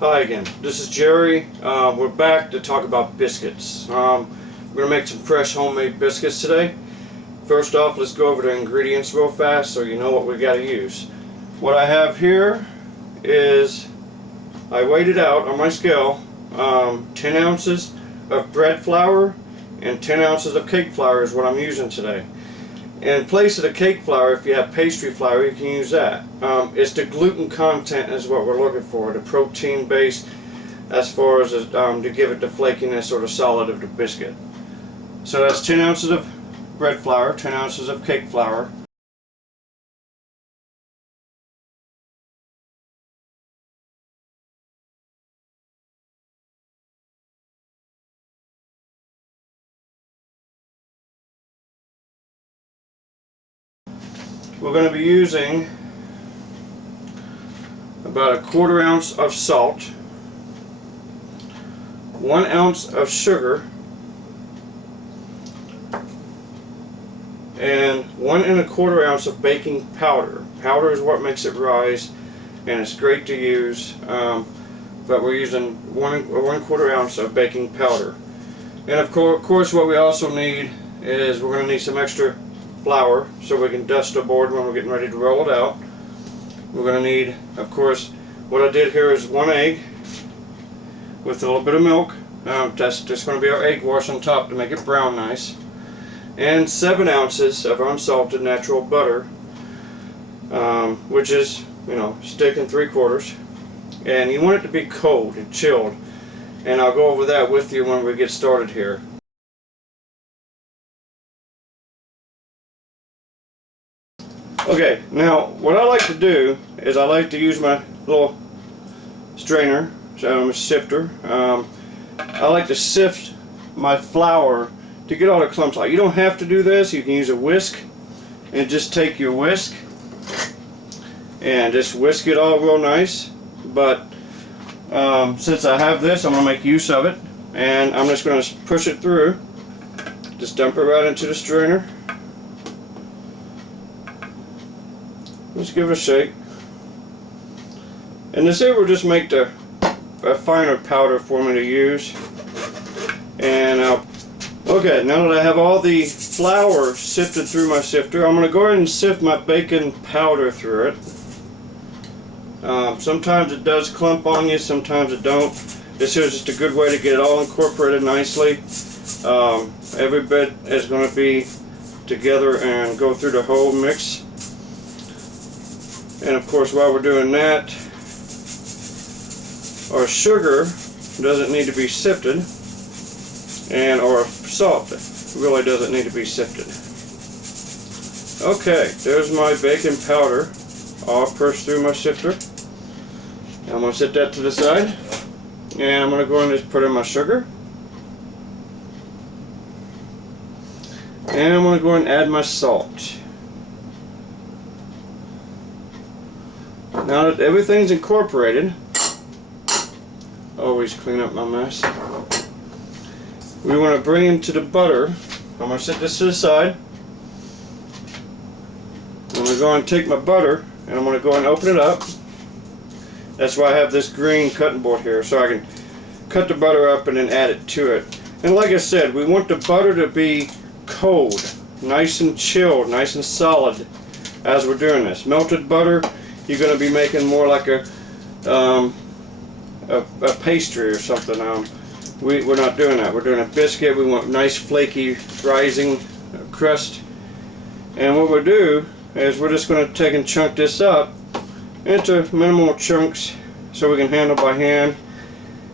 Hi again, this is Jerry. We're back to talk about biscuits. We're going to make some fresh homemade biscuits today. First off, let's go over the ingredients real fast so you know what we got to use. What I have here is, I weighed it out on my scale, 10 ounces of bread flour and 10 ounces of cake flour is what I'm using today. In place of the cake flour, if you have pastry flour, you can use that. It's the gluten content is what we're looking for, the protein base as far as to give it the flakiness or the solid of the biscuit. So that's 10 ounces of bread flour, 10 ounces of cake flour. We're going to be using about a 1/4 ounce of salt, 1 ounce of sugar, and 1 1/4 ounce of baking powder. Powder is what makes it rise, and it's great to use, but we're using 1 1/4 ounce of baking powder. And of course what we also need is we're going to need some extra flour so we can dust the board when we're getting ready to roll it out. We're going to need, of course, what I did here is 1 egg with a little bit of milk. That's just going to be our egg wash on top to make it brown nice. And 7 ounces of unsalted natural butter, which is, stick and 3/4. And you want it to be cold and chilled. And I'll go over that with you when we get started here. Okay, now what I like to do is I like to use my little strainer, sifter. I like to sift my flour to get all the clumps out. You don't have to do this. You can use a whisk and just take your whisk and just whisk it all real nice. But since I have this, I'm going to make use of it, and I'm just going to push it through. Just dump it right into the strainer. Let's give it a shake. And this here will just make a finer powder for me to use. And okay, now that I have all the flour sifted through my sifter, I'm going to go ahead and sift my baking powder through it. Sometimes it does clump on you, sometimes it don't. This is just a good way to get it all incorporated nicely. Every bit is going to be together and go through the whole mix. And of course, while we're doing that, our sugar doesn't need to be sifted, and our salt really doesn't need to be sifted. Okay, there's my baking powder all pushed through my sifter. I'm going to set that to the side, and I'm going to go and just put in my sugar, and I'm going to go and add my salt. Now that everything's incorporated, always clean up my mess. We want to bring into the butter. I'm going to set this to the side. I'm going to go and take my butter and I'm going to go and open it up. That's why I have this green cutting board here, so I can cut the butter up and then add it to it. And like I said, we want the butter to be cold, nice and chilled, nice and solid as we're doing this. Melted butter, you're going to be making more like a pastry or something. We're not doing that. We're doing a biscuit. We want nice flaky rising crust. And what we'll do is we're just going to take and chunk this up into minimal chunks so we can handle by hand.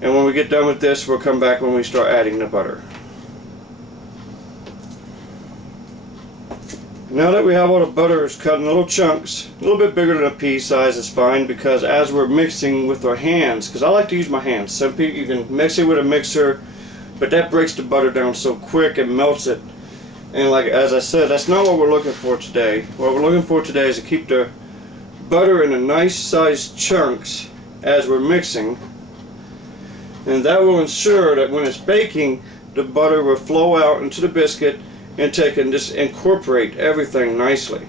And when we get done with this, we'll come back when we start adding the butter. Now that we have all the butters cut in little chunks, a little bit bigger than a pea size is fine, because as we're mixing with our hands, because I like to use my hands. Some people, you can mix it with a mixer, but that breaks the butter down so quick and melts it. And like as I said, that's not what we're looking for today. What we're looking for today is to keep the butter in a nice sized chunks as we're mixing, and that will ensure that when it's baking, the butter will flow out into the biscuit and take and just incorporate everything nicely.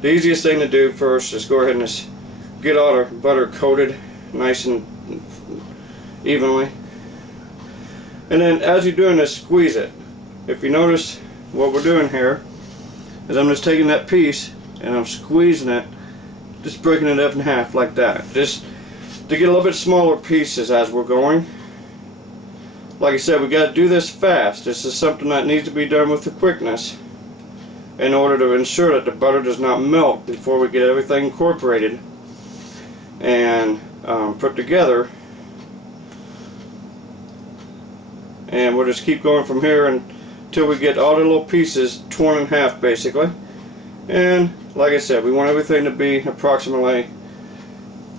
The easiest thing to do first is go ahead and just get all our butter coated nice and evenly. And then as you're doing this, squeeze it. If you notice, what we're doing here is I'm just taking that piece and I'm squeezing it, just breaking it up in half like that, just to get a little bit smaller pieces as we're going. Like I said, we got to do this fast. This is something that needs to be done with the quickness in order to ensure that the butter does not melt before we get everything incorporated and put together. And we'll just keep going from here until we get all the little pieces torn in half, basically. And like I said, we want everything to be approximately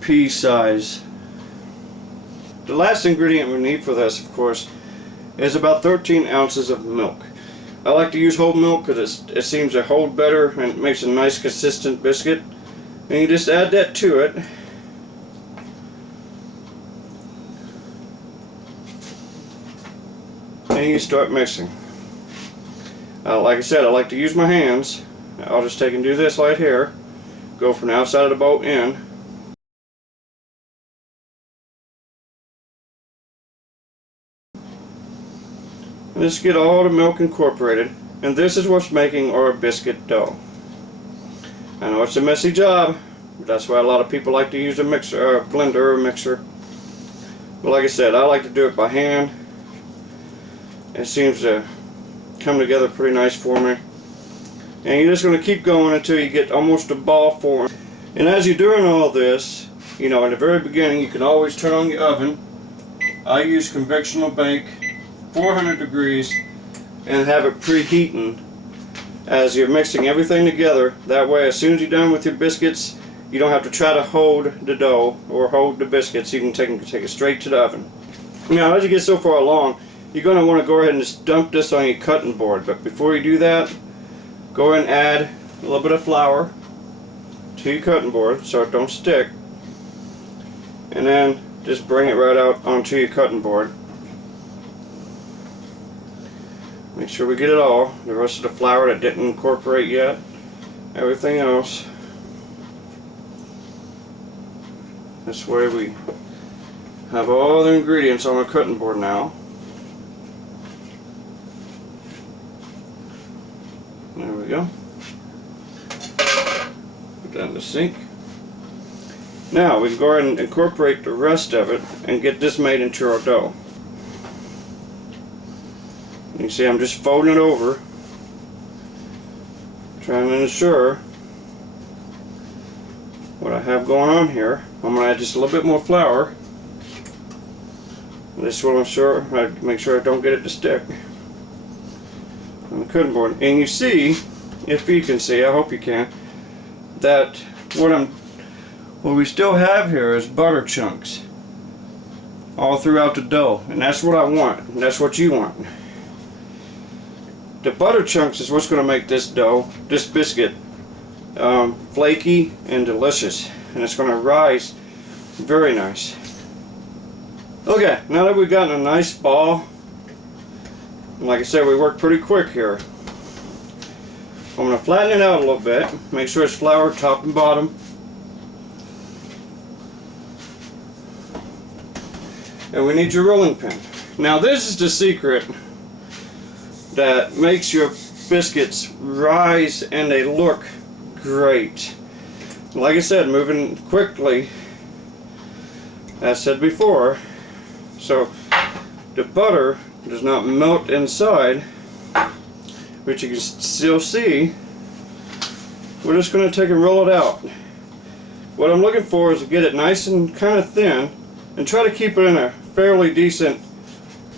pea size. The last ingredient we need for this, of course, is about 13 ounces of milk. I like to use whole milk because it seems to hold better and it makes a nice consistent biscuit. And you just add that to it. And you start mixing. Like I said, I like to use my hands. I'll just take and do this right here. Go from the outside of the bowl in. And just get all the milk incorporated. And this is what's making our biscuit dough. I know it's a messy job, but that's why a lot of people like to use a mixer, or a blender or a mixer. But like I said, I like to do it by hand. It seems to come together pretty nice for me. And you're just going to keep going until you get almost a ball form. And as you're doing all this, you know, in the very beginning, you can always turn on your oven. I use convectional bake, 400 degrees, and have it preheating as you're mixing everything together. That way, as soon as you're done with your biscuits, you don't have to try to hold the dough or hold the biscuits. You can take it straight to the oven. Now, as you get so far along, you're going to want to go ahead and just dump this on your cutting board. But before you do that, go ahead and add a little bit of flour to your cutting board so it don't stick. And then just bring it right out onto your cutting board. Make sure we get it all. The rest of the flour that didn't incorporate yet. Everything else. This way we have all the ingredients on our cutting board now. There we go. Put that in the sink. Now we can go ahead and incorporate the rest of it and get this made into our dough. You can see I'm just folding it over, trying to ensure what I have going on here. I'm going to add just a little bit more flour. This will ensure, make sure I don't get it to stick on the cutting board. And you see, if you can see, I hope you can, that what we still have here is butter chunks all throughout the dough, and that's what I want, and that's what you want. The butter chunks is what's going to make this dough, this biscuit, flaky and delicious, and it's going to rise very nice. Okay, now that we've gotten a nice ball, like I said, we worked pretty quick here. I'm going to flatten it out a little bit, make sure it's floured top and bottom. And we need your rolling pin. Now this is the secret that makes your biscuits rise and they look great. Like I said, moving quickly, as said before, so the butter does not melt inside, which you can still see. We're just going to take and roll it out. What I'm looking for is to get it nice and kind of thin and try to keep it in a fairly decent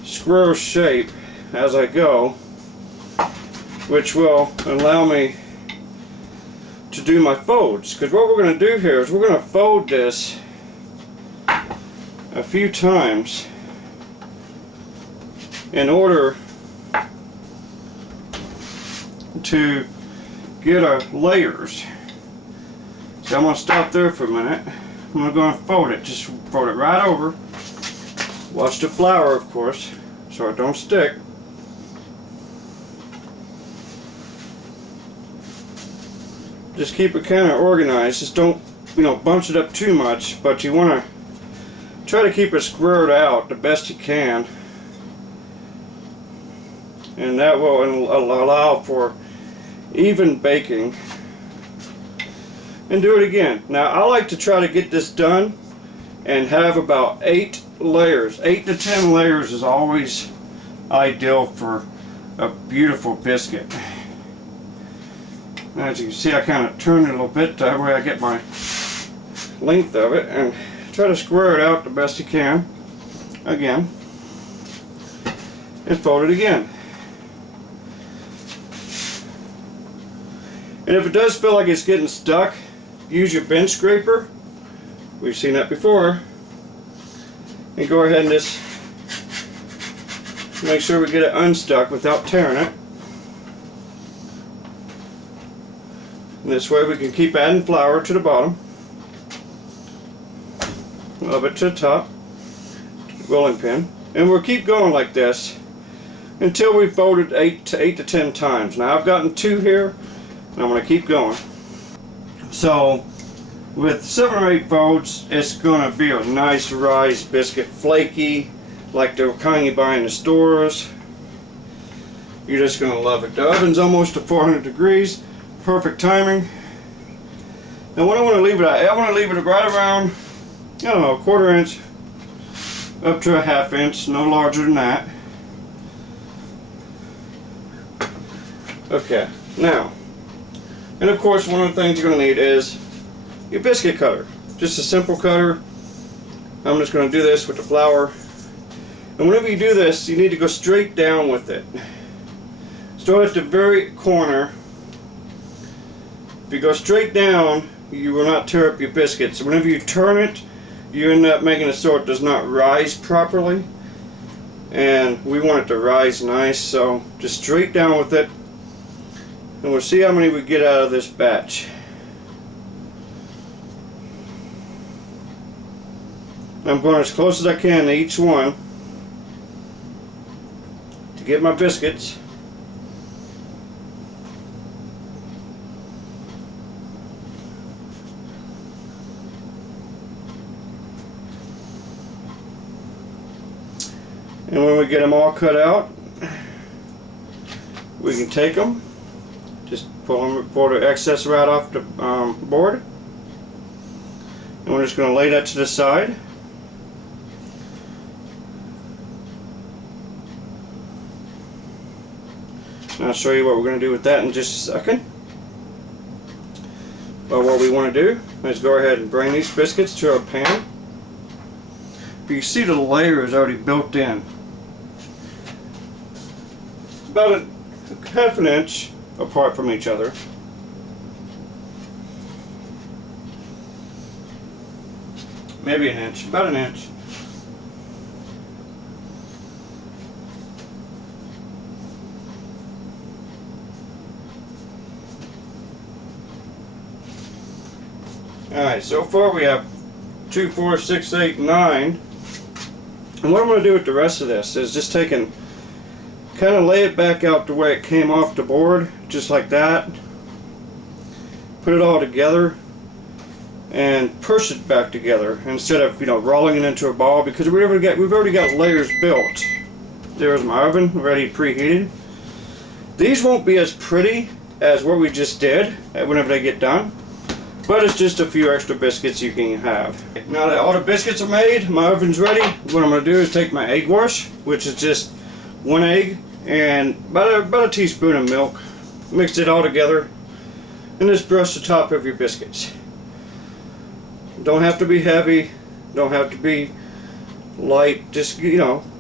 square shape as I go, which will allow me to do my folds. Because what we're going to do here is we're going to fold this a few times in order to get our layers. So I'm going to stop there for a minute. I'm going to go and fold it. Just fold it right over. Watch the flour, of course, so it don't stick. Just keep it kind of organized. Just don't, bunch it up too much, but you want to try to keep it squared out the best you can, and that will allow for even baking. And do it again. Now I like to try to get this done and have about 8 layers. 8 to 10 layers is always ideal for a beautiful biscuit. As you can see, I kind of turn it a little bit, that way I get my length of it, and try to square it out the best you can again, and fold it again. And if it does feel like it's getting stuck, use your bench scraper. We've seen that before. And go ahead and just make sure we get it unstuck without tearing it. And this way we can keep adding flour to the bottom, a little bit to the top, to the rolling pin, and we'll keep going like this until we've folded 8 to 10 times. Now I've gotten 2 here, and I'm going to keep going. So with 7 or 8 folds, it's going to be a nice rise biscuit, flaky, like the kind you buy in the stores. You're just going to love it. The oven's almost to 400 degrees. Perfect timing. And what I want to leave it at, I want to leave it right around, I don't know, 1/4 inch up to a 1/2 inch, no larger than that. Okay, now, and of course one of the things you're going to need is your biscuit cutter. Just a simple cutter. I'm just going to do this with the flour. And whenever you do this, you need to go straight down with it. Start at the very corner. If you go straight down, you will not tear up your biscuits. Whenever you turn it, you end up making it so it does not rise properly. And we want it to rise nice, so just straight down with it. And we'll see how many we get out of this batch. I'm going as close as I can to each one to get my biscuits. And when we get them all cut out, we can take them, just pull the excess right off the board, and we're just going to lay that to the side. And I'll show you what we're going to do with that in just a second. But what we want to do is go ahead and bring these biscuits to our pan. But you see the layer is already built in. About a 1/2 inch apart from each other. Maybe an inch, about an inch. Alright, so far we have 2, 4, 6, 8, 9. And what I'm going to do with the rest of this is just kind of lay it back out the way it came off the board, just like that. Put it all together and push it back together instead of, rolling it into a ball, because we've already got layers built. There's my oven ready preheated. These won't be as pretty as what we just did whenever they get done, but it's just a few extra biscuits you can have. Now that all the biscuits are made, my oven's ready. What I'm going to do is take my egg wash, which is just 1 egg and about a teaspoon of milk. Mix it all together and just brush the top of your biscuits. Don't have to be heavy, don't have to be light, just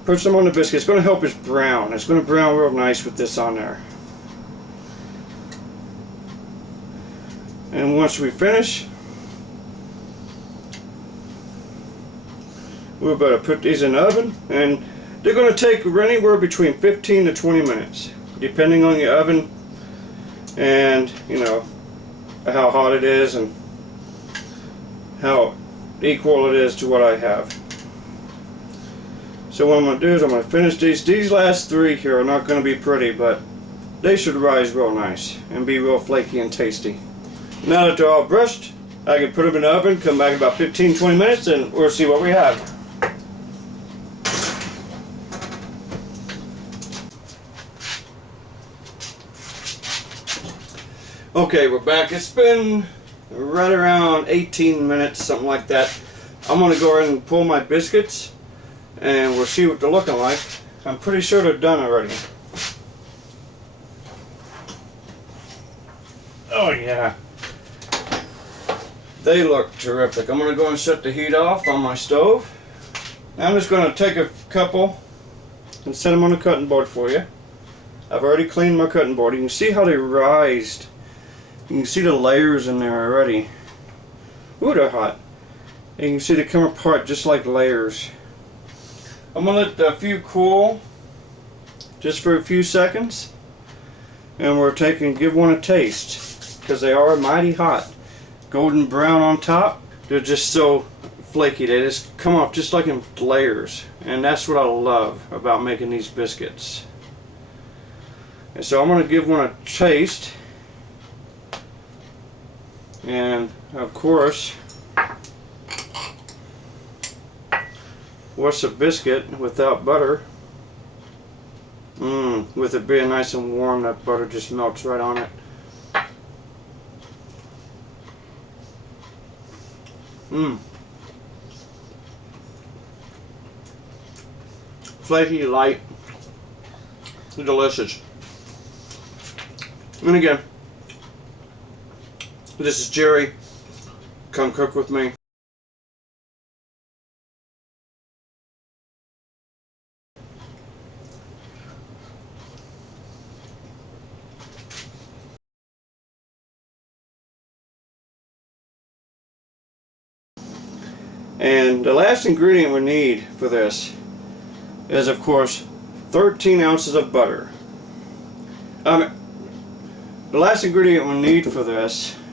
put some on the biscuit. It's going to help us brown. It's going to brown real nice with this on there. And once we finish, we're about to put these in the oven, and they're going to take anywhere between 15 to 20 minutes, depending on your oven and how hot it is and how equal it is to what I have. So what I'm going to do is I'm going to finish these. These last 3 here are not going to be pretty, but they should rise real nice and be real flaky and tasty. Now that they're all brushed, I can put them in the oven, come back in about 15-20 minutes, and we'll see what we have. Okay, we're back. It's been right around 18 minutes, something like that. I'm going to go ahead and pull my biscuits and we'll see what they're looking like. I'm pretty sure they're done already. Oh yeah. They look terrific. I'm going to go and shut the heat off on my stove. Now I'm just going to take a couple and set them on the cutting board for you. I've already cleaned my cutting board. You can see how they rised. You can see the layers in there already. Ooh, they're hot. And you can see they come apart just like layers. I'm going to let a few cool just for a few seconds. And we're give one a taste because they are mighty hot. Golden brown on top. They're just so flaky. They just come off just like in layers. And that's what I love about making these biscuits. And so I'm going to give one a taste. And of course, what's a biscuit without butter? With it being nice and warm, that butter just melts right on it. Flaky, light, delicious. And again, this is Jerry. Come cook with me. And the last ingredient we need for this is, of course, 13 ounces of butter. The last ingredient we need for this